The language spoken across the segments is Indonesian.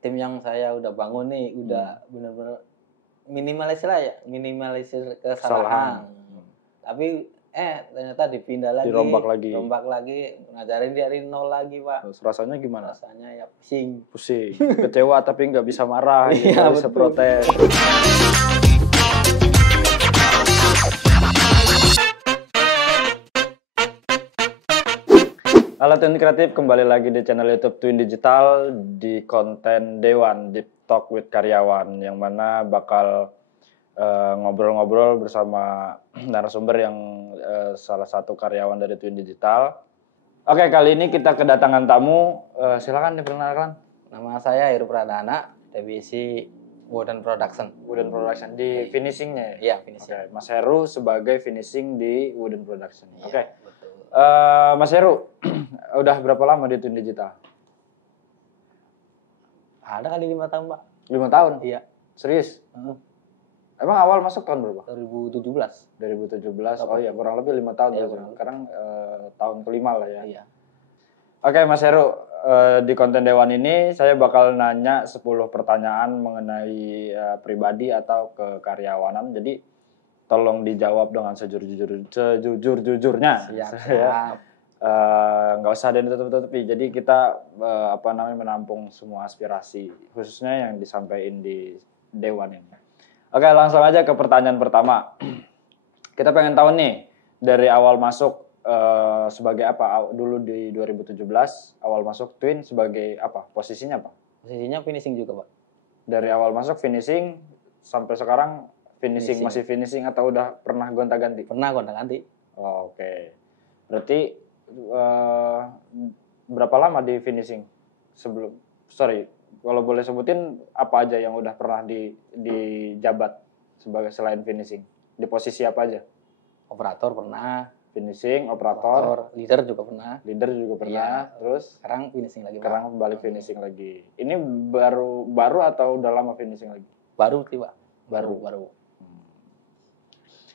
tim yang saya udah bangun nih udah benar-benar minimalisir kesalahan. Tapi ternyata dipindah lagi, rombak lagi, ngajarin dari nol lagi, Pak. Terus rasanya gimana? Rasanya ya pusing, kecewa tapi nggak bisa marah, nggak bisa protes. Halo Twin Kreatif, kembali lagi di channel YouTube Twin Digital di konten Dewan Deep Talk with Karyawan, yang mana bakal ngobrol-ngobrol bersama narasumber yang salah satu karyawan dari Twin Digital. Oke, kali ini kita kedatangan tamu. Silakan diperkenalkan. Nama saya Heru Pradana, divisi Wooden Production. Wooden Production di finishingnya. Iya, finishing. Okay. Mas Heru sebagai finishing di Wooden Production. Iya, Oke. betul. Mas Heru, udah berapa lama di Twin Digital? Ada kali 5 tahun, Pak. 5 tahun? Iya. Serius? Emang awal masuk tahun berapa? 2017. 2017. Oh iya, kurang lebih 5 tahun. Iya, Sekarang tahun kelima lah ya. Iya. Oke, Mas Heru, di konten Dewan ini saya bakal nanya 10 pertanyaan mengenai pribadi atau kekaryawanan. Jadi tolong dijawab dengan sejujur-jujurnya. Siap. Nggak usah ada ditutup-tutupi. Jadi kita menampung semua aspirasi, khususnya yang disampaikan di Dewan ini. Oke, langsung aja ke pertanyaan pertama. Kita pengen tahu nih, dari awal masuk sebagai apa? Dulu di 2017, awal masuk Twin sebagai apa? Posisinya apa? Posisinya finishing juga, Pak. Dari awal masuk finishing, sampai sekarang finishing. Masih finishing atau udah pernah gonta-ganti? Pernah gonta-ganti. Oh, oke. Berarti berapa lama di finishing? Kalau boleh sebutin apa aja yang udah pernah dijabat sebagai selain finishing? Di posisi apa aja? Operator pernah, finishing, operator, leader juga pernah. Iya. Terus sekarang finishing lagi. Sekarang balik finishing lagi. Ini baru atau udah lama finishing lagi? Baru sih, Pak. Baru.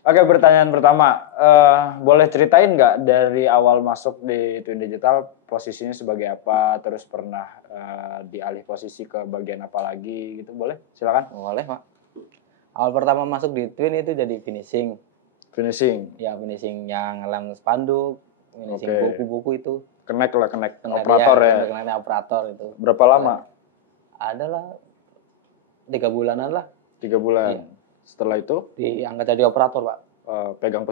Oke, pertanyaan pertama, boleh ceritain nggak dari awal masuk di Twin Digital posisinya sebagai apa, terus pernah dialih posisi ke bagian apa lagi gitu, boleh? Silakan. Boleh, Pak. Awal pertama masuk di Twin itu jadi finishing. Finishing? Ya, finishing yang ngelem spanduk, finishing buku-buku itu. Connect operator ya? Connect operator itu. Berapa lama? Adalah 3 bulanan lah. 3 bulan. Iya. Setelah itu diangkat jadi operator, Pak. Pegang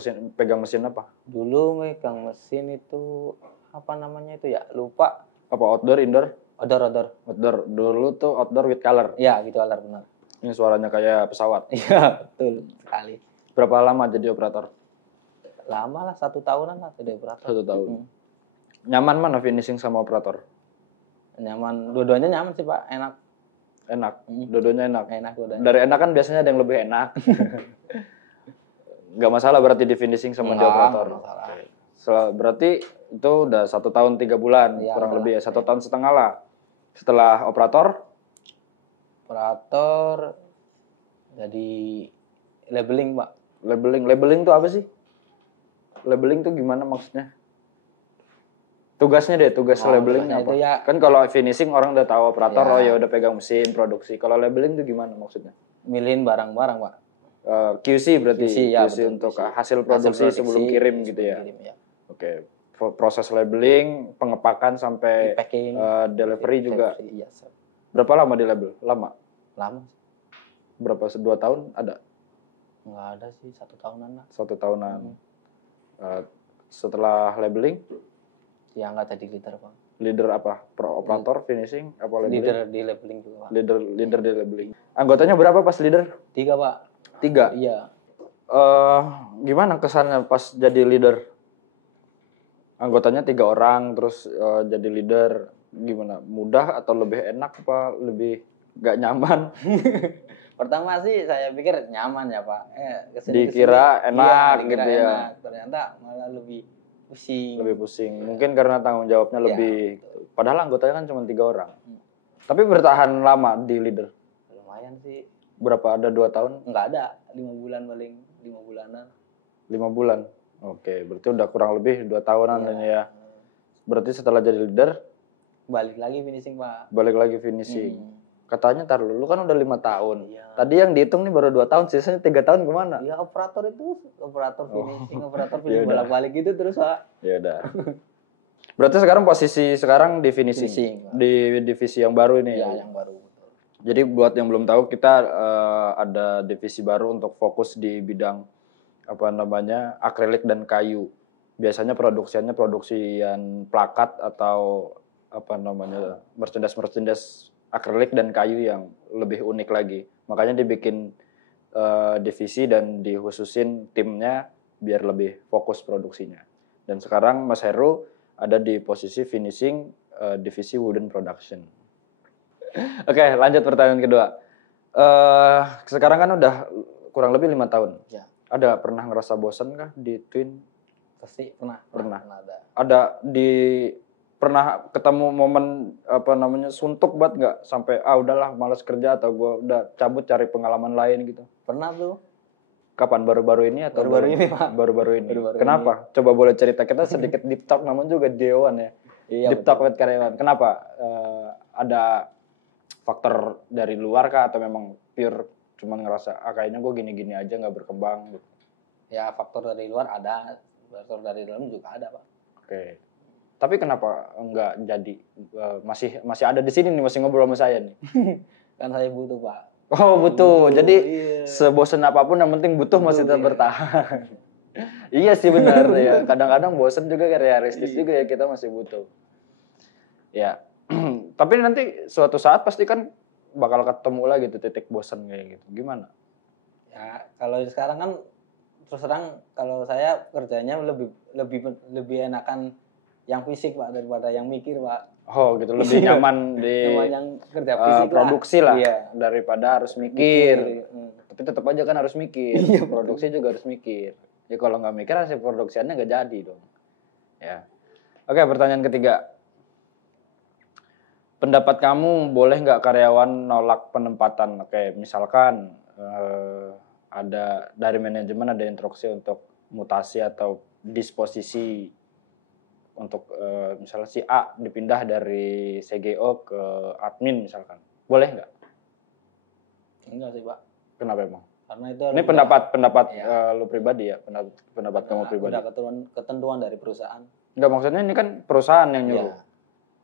mesin apa? Dulu megang mesin itu apa namanya itu ya? Lupa. Apa outdoor, indoor? Outdoor. Dulu tuh outdoor with color. Iya, gitu color benar. Ini suaranya kayak pesawat. Iya, betul sekali. Berapa lama jadi operator? Lama lah, 1 tahunan lah jadi operator. 1 tahun. Nyaman mana finishing sama operator? Nyaman, dua-duanya nyaman sih, Pak. Enak. Dua-duanya enak. Dua-duanya. Dari enak kan biasanya ada yang lebih enak. Nggak masalah berarti di finishing sama di operator. Masalah. Berarti itu udah 1 tahun 3 bulan ya, kurang lebih ya 1 tahun setengah lah. Setelah operator jadi labeling, Pak. Labeling tuh apa sih? Labeling tuh gimana maksudnya? Tugas labeling apa? Ya, kan kalau finishing orang udah tahu operator, ya udah pegang mesin produksi. Kalau labeling itu gimana maksudnya? Milihin barang-barang, Pak. QC berarti. QC untuk hasil produksi sebelum kirim gitu ya. Oke. Proses labeling, pengepakan sampai packing, delivery juga. Iya. Berapa lama di label? Lama. Berapa? 2 tahun ada? Enggak ada sih, 1 tahunan lah. 1 tahunan. Setelah labeling diangkat jadi leader, Pak. Leader apa? Operator, finishing, apa labeling? Leader di labeling juga, Pak. Leader di labeling. Anggotanya berapa pas leader? 3, Pak. 3? Iya. Gimana kesannya pas jadi leader? Anggotanya 3 orang, terus jadi leader. Gimana? Mudah atau lebih enak apa lebih gak nyaman? Pertama sih saya pikir nyaman ya, Pak. Dikira enak gitu ya. Ternyata malah lebih pusing. Mungkin karena tanggung jawabnya lebih. Padahal anggotanya kan cuma 3 orang. Tapi bertahan lama di leader. Lumayan sih. Berapa, ada 2 tahun? Enggak ada, 5 bulan paling, 5 bulanan. 5 bulan. Oke, berarti udah kurang lebih 2 tahunan ya. Berarti setelah jadi leader balik lagi finishing, Pak. Katanya tar lu kan udah 5 tahun. Iya. Tadi yang dihitung nih baru 2 tahun, sisanya 3 tahun kemana? Ya operator finishing, operator finishing bolak-balik gitu terus Pak. Ya udah. Berarti sekarang posisi di finishing. Di divisi yang baru ini. Iya, yang baru. Betul. Jadi buat yang belum tahu kita ada divisi baru untuk fokus di bidang akrilik dan kayu. Biasanya produksian plakat atau merchandise akrilik dan kayu yang lebih unik lagi. Makanya dibikin divisi dan dikhususin timnya biar lebih fokus produksinya. Dan sekarang Mas Heru ada di posisi finishing divisi wooden production. Oke, lanjut pertanyaan kedua. Sekarang kan udah kurang lebih 5 tahun. Ya. Ada pernah ngerasa bosan kah di Twin? Pasti pernah Pernah ketemu momen suntuk banget nggak sampai udahlah malas kerja atau gue udah cabut cari pengalaman lain gitu? Pernah tuh. Kapan, baru-baru ini atau baru-baru ini Pak? Baru-baru ini. Kenapa? Coba boleh cerita, kita sedikit deep talk namun juga Dewan ya. Iya, deep talk with karyawan. Kenapa? Ada faktor dari luar kah atau memang pure cuman ngerasa kayaknya gue gini-gini aja nggak berkembang gitu? Ya faktor dari luar ada, faktor dari dalam juga ada Pak. Oke. Tapi kenapa enggak jadi masih ada di sini nih, masih ngobrol sama saya nih? Kan saya butuh Pak. Oh butuh. Jadi sebosan apapun yang penting butuh masih tetap bertahan. Iya sih benar ya. Kadang-kadang bosan juga realistis juga ya, kita masih butuh. Ya. Tapi nanti suatu saat pasti kan bakal ketemu lagi tuh titik bosan kayak gitu. Gimana? Ya kalau sekarang kan terus terang kalau saya kerjanya lebih enakan yang fisik Pak daripada yang mikir Pak. Oh gitu, lebih nyaman di yang kerja fisik produksi lah iya. Daripada harus mikir. Tapi tetap aja kan harus mikir. Iya, produksi juga harus mikir. Ya kalau nggak mikir hasil produksiannya nggak jadi dong. Ya. Oke, pertanyaan ketiga. Pendapat kamu, boleh nggak karyawan nolak penempatan? Oke, misalkan ada dari manajemen ada instruksi untuk mutasi atau disposisi untuk misalnya si A dipindah dari CGO ke admin misalkan, boleh nggak? Enggak sih Pak. Kenapa emang? Karena itu ini pendapat ya. Lu pribadi ya, pendapat kamu pribadi. Udah ketentuan dari perusahaan. Enggak, maksudnya ini kan perusahaan yang nyuruh. Ya.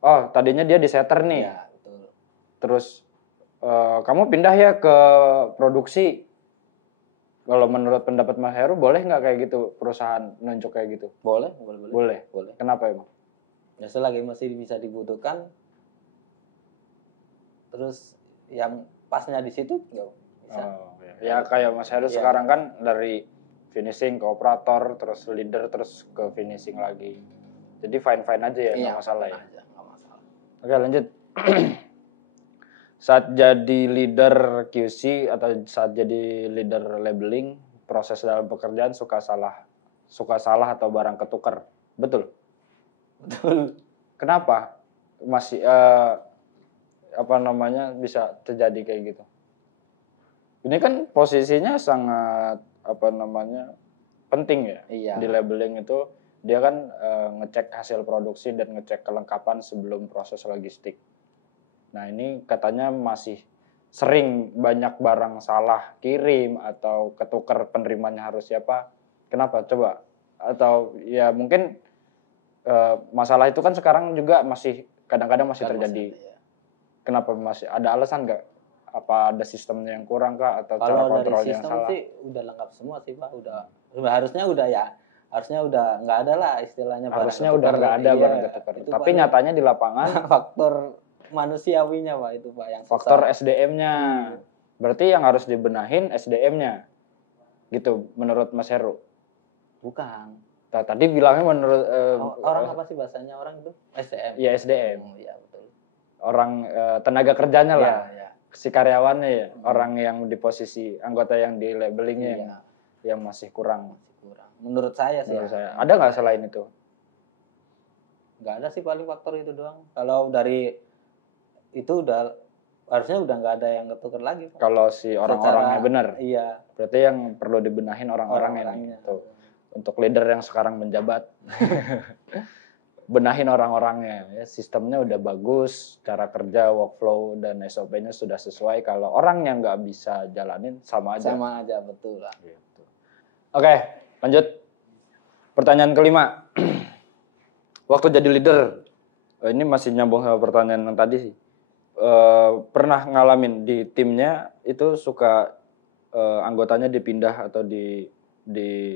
Oh, tadinya dia di setter nih. Iya, betul. Terus kamu pindah ya ke produksi. Kalau menurut pendapat Mas Heru, boleh nggak kayak gitu perusahaan nunjuk kayak gitu? Boleh. Kenapa emang? Ya selagi masih bisa dibutuhkan, terus yang pasnya di situ nggak bisa. Oh, ya kayak Mas Heru sekarang kan dari finishing ke operator, terus leader, terus ke finishing lagi. Jadi fine aja ya, nggak masalah ya. Nggak masalah. Oke, lanjut. Saat jadi leader QC atau saat jadi leader labeling, proses dalam pekerjaan suka salah atau barang ketukar. Betul? Kenapa? Masih bisa terjadi kayak gitu? Ini kan posisinya sangat penting ya. Iya. Di labeling itu dia kan ngecek hasil produksi dan ngecek kelengkapan sebelum proses logistik. Nah ini katanya masih sering banyak barang salah kirim atau ketukar penerimanya harus siapa. Kenapa? Coba. Atau ya mungkin masalah itu kan sekarang juga masih kadang-kadang masih terjadi. Ya. Kenapa masih ada alasan nggak? Apa ada sistemnya yang kurang kah? Atau cara kontrolnya yang salah? Kalau dari sistem sih udah lengkap semua sih Pak. Harusnya udah nggak ada lah istilahnya. Harusnya udah nggak ada barang ketukar. Tapi nyatanya di lapangan faktor manusiawinya Pak itu Pak yang susah. Faktor SDM-nya. Berarti yang harus dibenahin SDM-nya. Gitu menurut Mas Heru. Bukan. Nah, tadi bilangnya menurut orang apa sih bahasanya orang itu? SDM. Iya, SDM. Iya, betul. Orang tenaga kerjanya lah. Iya. Si karyawannya ya, orang yang di posisi anggota yang di labelingnya yang masih kurang. Menurut saya sih. Ada nggak selain itu? Nggak ada sih, paling faktor itu doang. Kalau dari itu harusnya udah nggak ada yang ketukar lagi Pak. Kalau si orang-orangnya benar. Iya. Berarti yang perlu dibenahin orang-orangnya. Tuh. Untuk leader yang sekarang menjabat. benahin orang-orangnya ya, sistemnya udah bagus, cara kerja, workflow dan SOP-nya sudah sesuai. Kalau orang yang nggak bisa jalanin sama aja. Sama aja, betul lah. Gitu. Oke, lanjut. Pertanyaan kelima. Waktu jadi leader, ini masih nyambung sama pertanyaan yang tadi sih. Pernah ngalamin di timnya itu suka anggotanya dipindah atau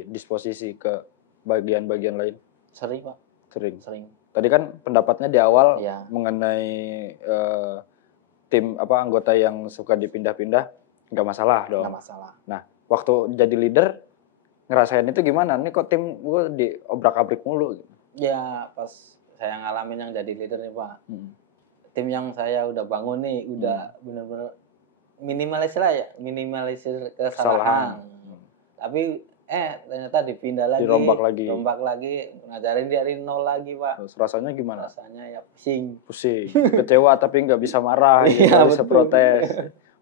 disposisi ke bagian-bagian lain? Sering Pak. Sering. Tadi kan pendapatnya di awal Iya. mengenai tim anggota yang suka dipindah-pindah nggak masalah dong. Nggak masalah. Nah, waktu jadi leader ngerasain itu gimana? Nih kok tim gue diobrak-abrik mulu? Ya pas saya ngalamin yang jadi leader nih Pak. Tim yang saya udah bangun nih udah bener-bener minimalisir kesalahan. Tapi ternyata dipindah lagi, dirombak lagi, ngajarin dari nol lagi Pak. Terus rasanya gimana? Rasanya ya pusing, kecewa tapi nggak bisa marah, nggak bisa protes.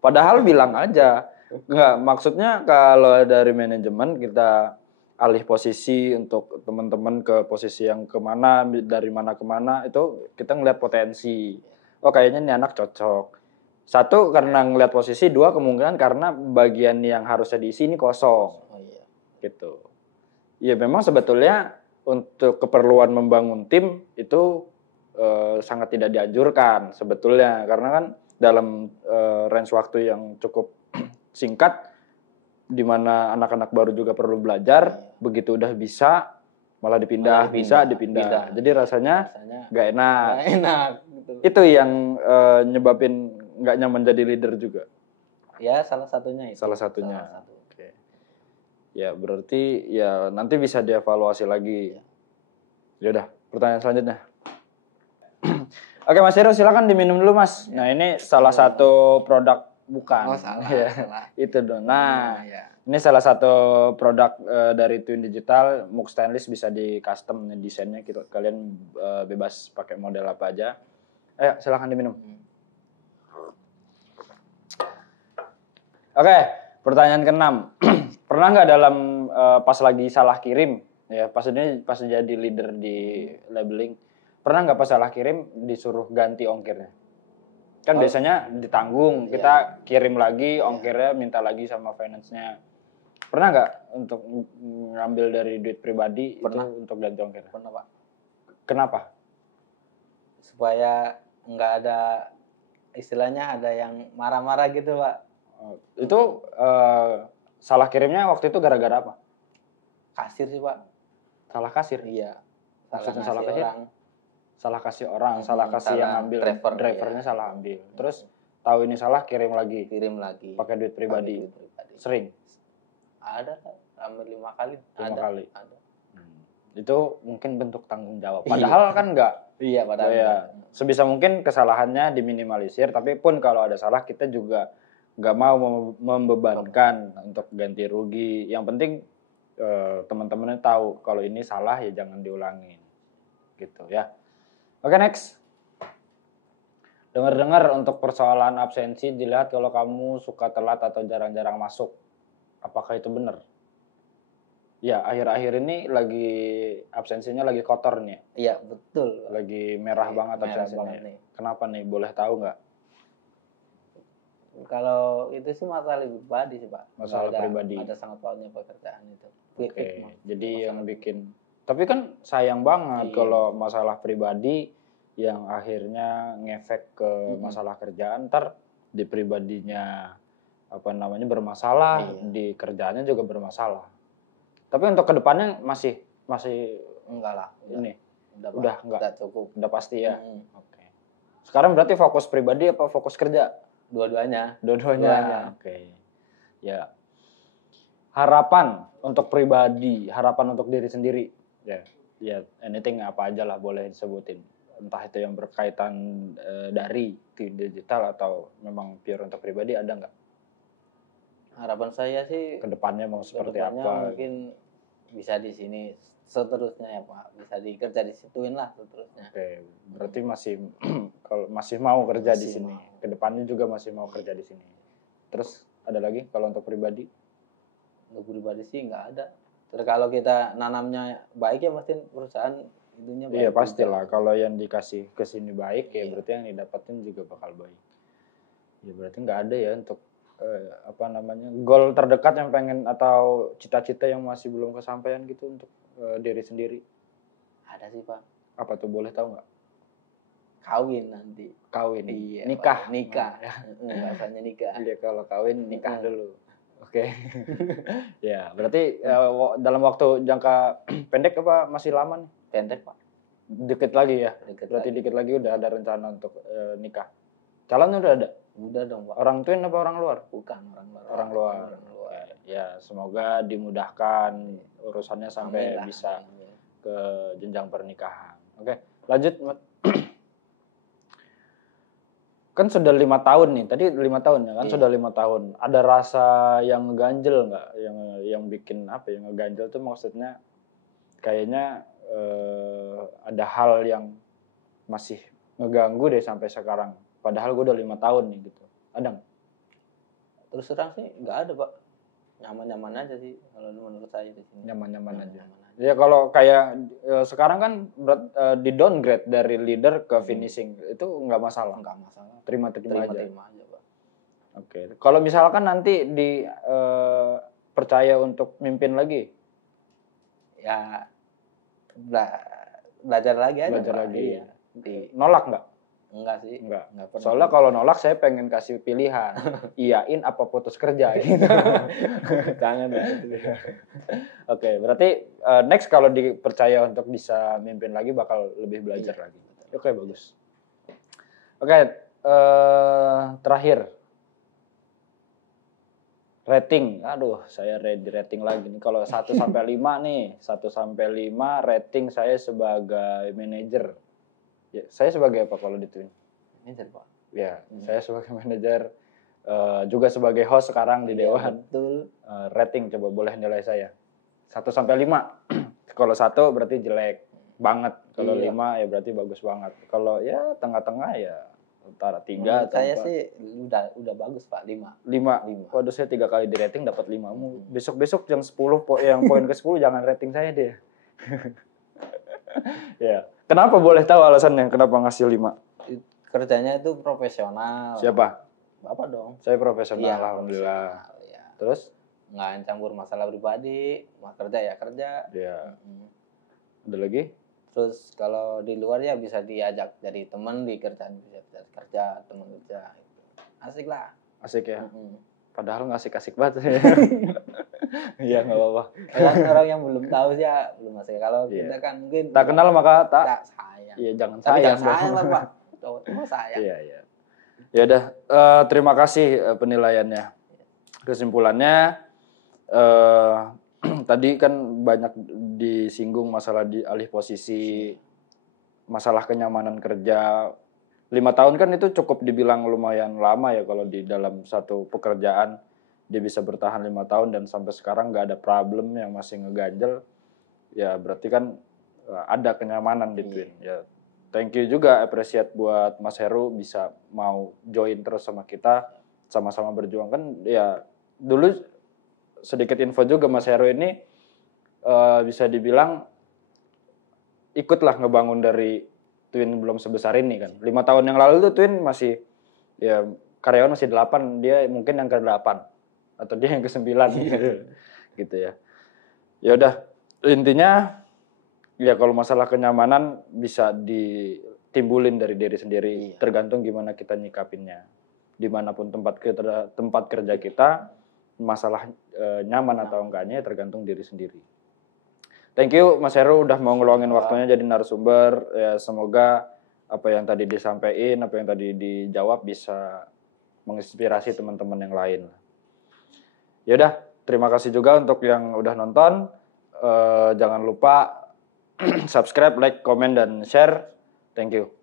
Padahal bilang aja, nggak, maksudnya kalau dari manajemen kita alih posisi untuk teman-teman ke posisi yang kemana, dari mana ke mana, itu kita ngeliat potensi. Oh kayaknya ini anak cocok. Satu karena ngeliat posisi, dua kemungkinan karena bagian yang harusnya diisi ini kosong. Oh iya. Gitu. Ya memang sebetulnya untuk keperluan membangun tim itu sangat tidak dianjurkan sebetulnya, karena kan dalam range waktu yang cukup singkat di mana anak-anak baru juga perlu belajar, begitu udah bisa malah dipindah. Jadi rasanya nggak enak. Gitu. Itu yang nyebabin nggak nyaman jadi leader juga. Ya salah satunya itu. Salah satunya. Oke. Ya berarti ya nanti bisa dievaluasi lagi. Ya udah, pertanyaan selanjutnya. Oke Mas Hero, silakan diminum dulu Mas. Nah ini salah satu produk bukan. Oh salah. Itu dong. Nah ya. ini salah satu produk dari Twin Digital, mug stainless, bisa di custom desainnya. Kalian bebas pakai model apa aja. Ayo silakan diminum. Oke, pertanyaan ke-6. Pernah nggak dalam pas lagi salah kirim, ya pas jadi leader di labeling, pernah nggak pas salah kirim disuruh ganti ongkirnya? Kan biasanya ditanggung, kita kirim lagi ongkirnya, minta lagi sama finance-nya. Pernah nggak untuk ngambil dari duit pribadi itu untuk ganti ongkirnya? Pernah Pak. Kenapa? Supaya nggak ada, istilahnya ada yang marah-marah gitu Pak. Itu salah kirimnya waktu itu gara-gara apa? Kasir sih Pak. Salah kasir? Iya. Maksudnya salah kasir? Salah kasih orang, salah kasih yang ambil, drivernya salah ambil. Terus tahu ini salah, kirim lagi. Pakai duit pribadi. Sering? Ada, hampir 5 kali. 5 kali. Ada. Itu mungkin bentuk tanggung jawab. Padahal kan enggak. Iya, padahal. Ya, sebisa mungkin kesalahannya diminimalisir, tapi pun kalau ada salah kita juga nggak mau membebankan untuk ganti rugi. Yang penting teman-temannya tahu kalau ini salah ya jangan diulangin. Gitu ya. Oke, next. Dengar-dengar untuk persoalan absensi dilihat kalau kamu suka telat atau jarang-jarang masuk. Apakah itu benar? Ya, akhir-akhir ini lagi absensinya lagi kotor nih. Iya, betul. Lagi merah banget absensinya. Nih. Kenapa nih? Boleh tahu nggak? Kalau itu sih masalah pribadi sih Pak. Masalah pribadi. Ada sangat pautnya pekerjaan itu. Oke. Jadi yang bikin. Tapi kan sayang banget kalau masalah pribadi yang akhirnya ngefek ke masalah kerjaan, ntar di pribadinya bermasalah, di kerjaannya juga bermasalah. Tapi untuk kedepannya masih enggak lah. Ini udah enggak cukup. Udah pasti ya. Oke. Sekarang berarti fokus pribadi apa fokus kerja? Dua-duanya. Oke. Ya. Harapan untuk pribadi, harapan untuk diri sendiri. Ya anything apa aja lah boleh disebutin. Entah itu yang berkaitan dari digital atau memang pure untuk pribadi, ada nggak? Harapan saya sih kedepannya mau seperti apa? Mungkin bisa di sini seterusnya ya Pak, bisa dikerja di situin lah seterusnya. Oke, berarti kalau masih mau kerja di sini, kedepannya juga masih mau kerja di sini. Terus ada lagi kalau untuk pribadi? Untuk pribadi sih nggak ada. Terus kalau kita nanamnya baik ya pasti perusahaan itunya Iya baik pastilah. juga. Kalau yang dikasih ke sini baik ya Iya. berarti yang didapatin juga bakal baik. Ya berarti nggak ada ya untuk apa namanya goal terdekat yang pengen atau cita-cita yang masih belum kesampaian gitu untuk diri sendiri. Ada sih Pak, Apa tuh boleh tahu nggak? kawin nanti. Kawin, Iya, nikah. Pak. Nikah. Ya. Bahasanya nikah. Iya kalau kawin nikah Mm-mm. dulu. Oke. Ya berarti dalam waktu jangka pendek apa masih lama nih? Pendek Pak, Dikit lagi ya. deket Berarti lagi. dikit lagi udah ada rencana untuk nikah. Calon udah ada. Udah dong Pak. Orang twin apa orang luar? Bukan orang luar. Orang luar. Orang luar. Ya semoga dimudahkan urusannya sampai Amin lah. bisa Amin. ke jenjang pernikahan. Oke, lanjut. Mat. Kan sudah 5 tahun nih. Tadi 5 tahun ya kan? Iya. Sudah 5 tahun. Ada rasa yang ngeganjel nggak? Yang bikin apa ya? Ngeganjel tuh maksudnya kayaknya ada hal yang masih ngeganggu deh sampai sekarang. Padahal gue udah 5 tahun nih gitu. Ada nggak? Terus terang sih nggak ada Pak. Nyaman-nyaman aja sih kalau menurut saya di sini. Nyaman-nyaman aja. Nyaman aja. Ya kalau kayak sekarang kan di downgrade dari leader ke finishing itu nggak masalah. Nggak masalah. Terima-terima aja. Terima aja Pak. Oke. Kalau misalkan nanti percaya untuk mimpin lagi, Ya belajar lagi aja Belajar Pak. lagi. Iya. nolak nggak? Enggak sih. Enggak. Enggak pernah. Soalnya kalau nolak saya pengen kasih pilihan, iyain apa putus kerja gitu. Jangan. Oke, berarti next kalau dipercaya untuk bisa mimpin lagi bakal lebih belajar lagi. Oke, bagus. Oke, terakhir. Rating. Aduh, saya di rating lagi nih. Kalau 1 sampai 5 nih, 1 sampai 5 rating saya sebagai manajer. Ya, saya sebagai apa kalau di Twin? Manajer Pak. Ya, saya sebagai manajer juga sebagai host sekarang di Dewan. Betul. Rating coba boleh nilai saya. 1 sampai 5. Kalau 1 berarti jelek banget. Kalau Iya. 5 ya berarti bagus banget. Kalau ya tengah-tengah ya antara 3 Menurut atau saya 4. sih udah bagus Pak, 5. 5. Waduh saya 3 kali di rating dapat 5. Besok-besok jam 10 yang poin ke 10 jangan rating saya deh. Ya. Kenapa boleh tahu alasannya kenapa ngasih 5? Kerjanya itu profesional. Siapa? Bapak dong. Saya profesional Iya, alhamdulillah. profesional, ya. Terus? Nggak campur masalah pribadi, mau kerja ya kerja. Ya. Mm. Ada lagi? Terus kalau di luar ya bisa diajak dari teman di kerjaan, bisa kerja, teman kerja. Asik lah. Asik ya. Mm. Padahal nggak asik-asik banget. Iya nggak apa-apa. Orang yang belum tahu sih ya belum asik. Kalau Iya. kita kan mungkin Tak kenal maka tak. tak sayang. Iya jangan Tapi sayang. jangan sayang lah dong. Pak. Cuma sayang. Iya iya. Ya udah. Terima kasih penilaiannya. Kesimpulannya tadi kan banyak disinggung masalah di alih posisi, masalah kenyamanan kerja. 5 tahun kan itu cukup dibilang lumayan lama ya kalau di dalam satu pekerjaan dia bisa bertahan 5 tahun dan sampai sekarang nggak ada problem yang masih ngeganjel. Ya berarti kan ada kenyamanan di Twin. Ya thank you juga, appreciate buat Mas Heru bisa mau join terus sama kita, sama-sama berjuang kan. Ya dulu sedikit info juga Mas Heru ini bisa dibilang ikutlah ngebangun dari Twin belum sebesar ini kan. 5 tahun yang lalu tuh Twin masih ya karyawan masih 8, dia mungkin yang ke-8 atau dia yang ke-9 gitu ya. Ya udah, intinya ya kalau masalah kenyamanan bisa ditimbulin dari diri sendiri, tergantung gimana kita nyikapinnya. Dimanapun tempat kerja kita, masalah nyaman atau enggaknya tergantung diri sendiri. Thank you Mas Heru udah mau ngeluangin waktunya jadi narasumber. Ya semoga apa yang tadi disampaikan, apa yang tadi dijawab bisa menginspirasi teman-teman yang lain. Ya udah, terima kasih juga untuk yang udah nonton. Jangan lupa subscribe, like, komen dan share. Thank you.